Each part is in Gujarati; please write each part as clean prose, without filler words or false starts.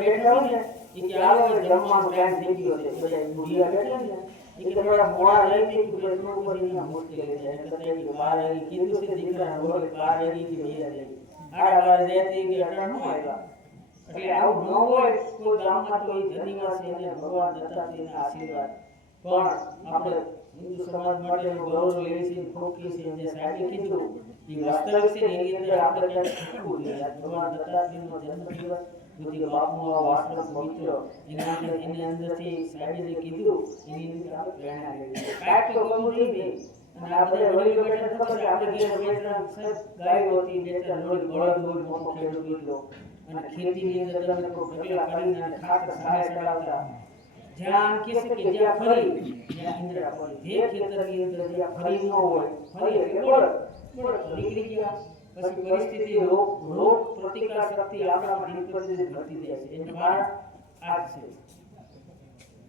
બેઠા હોય ને એ કે આવો જમવાનો ટાઈમ થઈ ગયો છે બધા બુઢિયા બેઠા ને એ કે થોડા મોડા રહી ગઈ કે બેસવું પડી ના મુશ્કેલ છે એટલે કે બહાર આવી કીધું છે દીકરા રોડ બહાર આવી કે ભૈયા રહી આડા બાર જતી કે અટણ ન આવ્યા એટલે આવું ન હોય કોઈ ગામમાં તો એ ધન્યવાદ છે અને ભગવાન દત્તાત્રેયના આશીર્વાદ પણ આપણે હિન્દુ સમાજ માટે ગૌરવ લેવી છે ફોકી છે જે સાહેબે કીધું એ વાસ્તવિક છે એની અંદર આપણે ક્યાંક શીખવું જોઈએ ભગવાન દત્તાત્રેયનો જન્મદિવસ બુદ્ધિ બાપનો વાસ્તવ પવિત્ર એની અંદરથી સાહેબે જે કીધું એની અંદર આપણે પ્રેરણા લેવી કાંઈક તો કરવું જોઈએ અને આ બધા વડીલો બેઠા ખબર છે આપણે ઘેર બે ત્રણ સાહેબ ગાયો હતી બે ત્રણ લોડી બળદ હોય મોટો ખેડૂત એટલો અને ખેતીની અંદર તમે ઢગલા કરીને અને ખાતર સહાય ચડાવતા જ્યાં કે છે કે જ્યાં ફરી ત્યાં ઇન્દ્રા ફરી જે ખેતરની અંદર જ્યાં ફરી ન હોય ફરી એટલે બળદ નીકળી ગયા પછી પરિસ્થિતિ રોગ પ્રતિકાર શક્તિ આપણા દિન પ્રતિદિન ઘટતી જાય છે એનું કારણ આ છે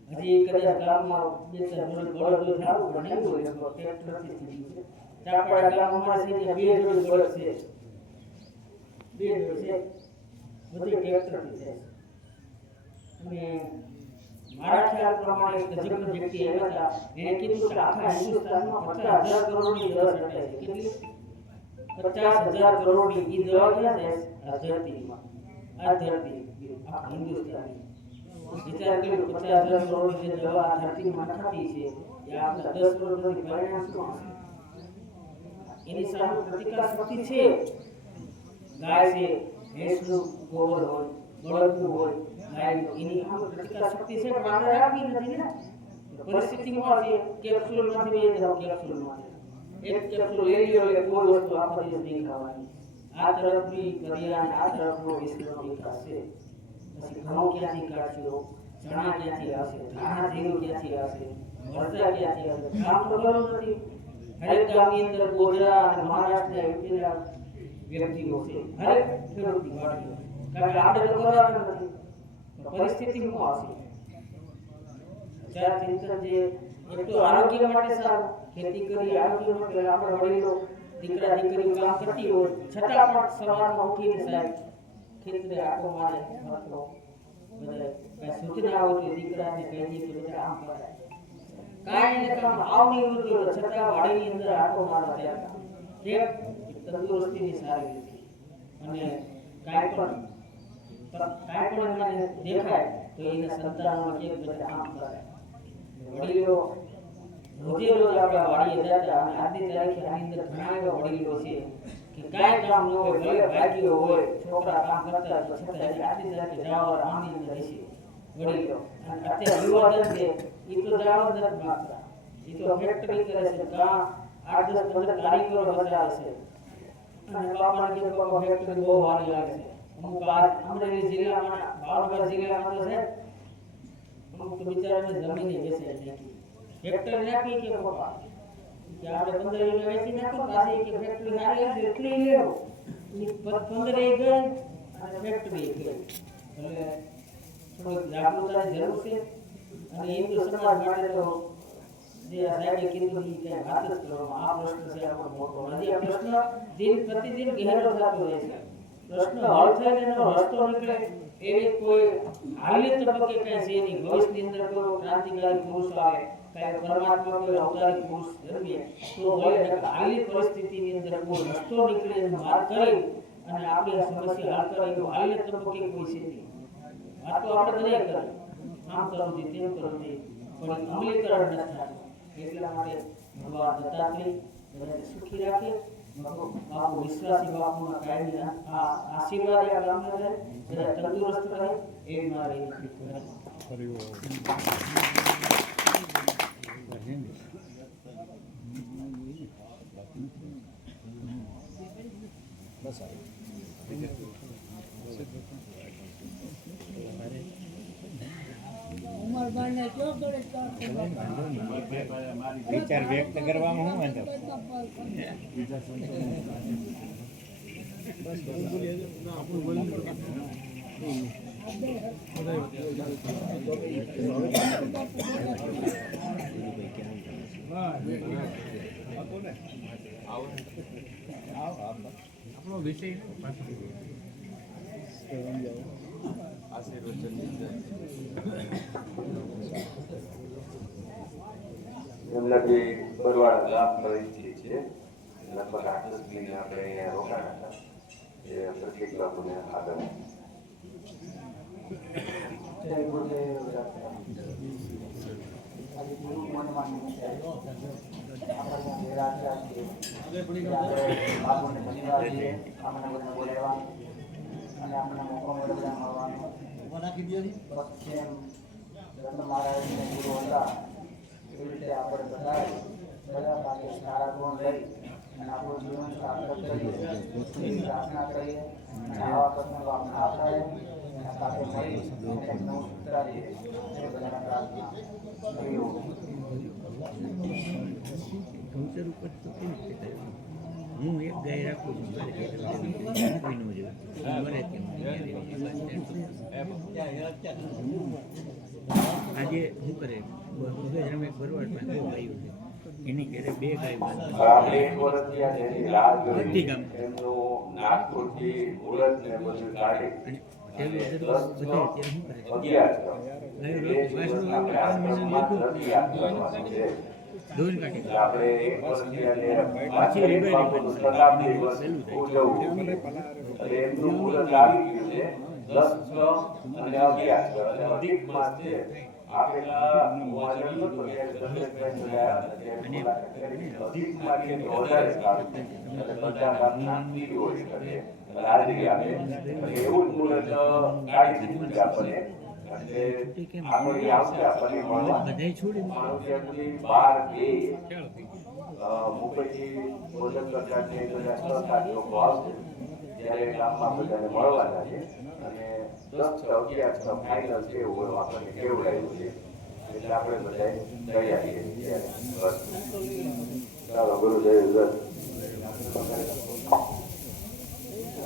હજી કદાચ ગામમાં બે ચાર જોડી બળદ સારું પણ નહીં હોય તો ટ્રેક્ટરથી થઈ ગયું છે ચાપડા ગામમાં છે બે જોડી બળદ છે બે જોડી છે બધી ટ્રેક્ટરથી છે અને મારા ખ્યાલ પ્રમાણે એક તજજ્ઞ વ્યક્તિ આવ્યા હતા એને કીધું કે આખા હિન્દુસ્તાનમાં 50,000 કરોડની દવા છટાય છે કેટલી 50,000 કરોડની ઈ દવા ક્યાં છે આ ધરતીમાં આ ધરતી આ હિન્દુસ્તાની વિચાર કર્યો 50,000 કરોડની જે દવા આ ધરતીમાં નખાતી છે એ આપણા 10 કરોડની પરિણામ શું હશે એની સામે પ્રતિકાર શક્તિ છે ગાય છે ભેંસનું ગોબર હોય બળદનું હોય એની સામે પ્રતિકાર શક્તિ છે પણ આપણે રાખી નથી ને પરિસ્થિતિમાં છે કેપ્સ્યુલમાંથી લઈ જાવ કેપ્સ્યુલમાંથી એક કેપ્સ્યુલ લઈ લ્યો એટલે કોઈ વસ્તુ આખો દિવસ નહીં ખાવાની આ તરફની કરિયાણ આ તરફનો વિશ્વનો વિકાસ છે પછી ઘઉં ક્યાંથી કાઢશો ચણા ક્યાંથી આવશે ધાણા જીરું ક્યાંથી આવશે મરચાં ક્યાંથી આવશે કામ તો કરવું નથી હરેક ગામની અંદર ગોધરા અને મહારાષ્ટ્રના યુપીના વ્યક્તિઓ છે હરેક ખેડૂતની વાડીઓ કારણ કે આપણે તો કરવાના નથી પરિસ્થિતિ શું આવશે ચાર ચિંતન જે એક તો આરોગ્ય માટે સારું ખેતી કરી આરોગ્ય માટે આપણે વડીલો દીકરા દીકરીઓ કામ કરતી હોય છતાં પણ સવારમાં ઉઠીને સાહેબ ખેતરે આખો મારે મતલો બધા કઈ સૂચના હોય તો દીકરાને કહી દે કે બેટા આમ કરાય કાંઈ એને કામ આવની વૃત્તિ હોય છતાં વાડીની અંદર આખો મારવા તૈયાર એક તંદુરસ્તીની સારી રીતે અને કાંઈ પણ મને દેખાય તો એના સંતાનોને કે બેટા આમ કરાય વડીલો રોજે રોજ આપણા વાડીએ જતા અને આજની તારીખે આની અંદર ઘણા એવા વડીલો છે કે કાંઈ કામ ન હોય ભલે ભાગ્યો હોય છોકરા કામ કરતા તો છતાં આજની તારીખે જવા આમની અંદર રહેશે વડીલો અને અત્યારે યુવાધન છે એ તો જવા જ નથી માગતા એ તો ફેક્ટરી કરે છે કાં 8-10-15 કારીગરો બચાવે છે અને બાપાને કે બાપા ફેક્ટરી બહુ સારી લાગે છે અમુક અમરેલી જિલ્લામાં ભાવનગર જિલ્લામાં તો છે અમુક તો બિચારાને જમીને બેસે ફેક્ટરી નાખી કે પપ્પા કે આપણે 15 વીઘા વેચી નાખો પાછી કે ફેક્ટરી સારી હશે એટલી લેવો 15 ગઈ અને ફેક્ટરી ગઈ એટલે થોડીક જાગૃતતાની જરૂર છે અને હિન્દુ સમાજ માટે તો જે સાહેબે કીધું એ કઈ વાત જ કરવામાં આ પ્રશ્ન છે આપણો મોટો હજી આ પ્રશ્ન દિન પ્રતિદિન ગહેરો થતો રહે છે પ્રશ્ન હલ થાય એનો રસ્તો નીકળે એવી કોઈ હાલી તબક્કે કઈ છે નહીં ભવિષ્યની અંદર કોઈ ક્રાંતિકારી પુરુષ આવે કાંઈ પરમાત્મા કોઈ અવતારી પુરુષ જન્મે તો ભલે હાલી પરિસ્થિતિની અંદર કોઈ રસ્તો નીકળે એનો માર્ગ કરી અને આપણે આ સમસ્યા હલ કરે એવો હાલી તબક્કે કોઈ છે નહીં વાત તો આપણે દરેક કરે આમ કરવું જોઈએ તેમ કરવું જોઈએ પણ અમલીકરણ ન થાય એટલા માટે ભગવાન દત્તાત્રેય બધાને સુખી રાખે બાપુ વિશ્વાસી બાપુના કાયમી આશીર્વાદ આ ગામને રહે બધા તંદુરસ્ત રહે એ મારી વિચાર વ્યક્ત કરવામાં હું વાંધો આપણો વિષય એમના જે બરવાડા ગામ પરિચિત છે લગભગ 8-10 મહિના આપણે અહીંયા રોકાણા હતા એ પ્રત્યેક બાપુને આગળ જય ગુરુદેવ દત્ત. આજે ગુરુ મનમાની છે આપણે વેરા છે આપણે બાપુને ધન્યવાદ દઈએ આપણે બધાને બોલાવવાનું અને આપણે મોકો મળે બધા મળવાનું પછી એમ દત્ત મહારાજને ગુરુ હતા એવી રીતે આપણે બધા પાસે સારા ગુણ લઈ અને આપણું જીવન સાર્થક કરીએ એવી પ્રાર્થના કરીએ અને આવા પ્રસંગો આપણે આવતા રહે અને સાથે મળી અને કંઈક નવું સુધારીએ એ બધાને પ્રાર્થના એવી ગૌચર ઉપર તો કેવી રીતે હું એક ગાય રાખું છું મારે કોઈનું જોયું મને કેમ આજે શું કરે રમેશ ભરવાડમાં બહુ ગાયું છે એની ઘરે 2 ગાય આપણે એક વર્ષથી આ જેની રાહ જોઈ બધી ગામ. એમનું નાગપુરથી ઉડદ ને બધું કાઢી અને અને પેલું 10 બધે અત્યારે શું કરે 11 આપણે આશ્રમમાં નથી આપવાનું છે દોર કાઢી એટલે આપણે એક વર્ષથી આજે પાછી બાપુનું શતાબ્દી વર્ષ ઉજવવું અને એમનું મુહૂર્ત આવી ગયું છે 10 અને 11 અને અધિક માસ છે આપેલા હું આજે નહોતો ત્યારે દશરથભાઈ જોડાયા અને ત્યારે મુલાકાત કરી અધિક માસની વધારે સારું અને બધા ગામના તીર્થોય કરે અને હાજરી આપે અને એવું જ મુહૂર્ત કાઢી દીધું છે આપણને એટલે આપણે આવશે આપણને મળવા બધાય છોડી માનો કે સુધી 12 મુંબઈથી ભોજન કરતા છે બધા 6-7 લોકો આવશે ત્યારે ગામમાં બધાને મળવાના છે અને 10-11 ફાઇનલ છે એવું આપણને કેવડાયું છે એટલે આપણે બધા તૈયારી છીએ બસ ચાલો ગુરુદેવ દત્ત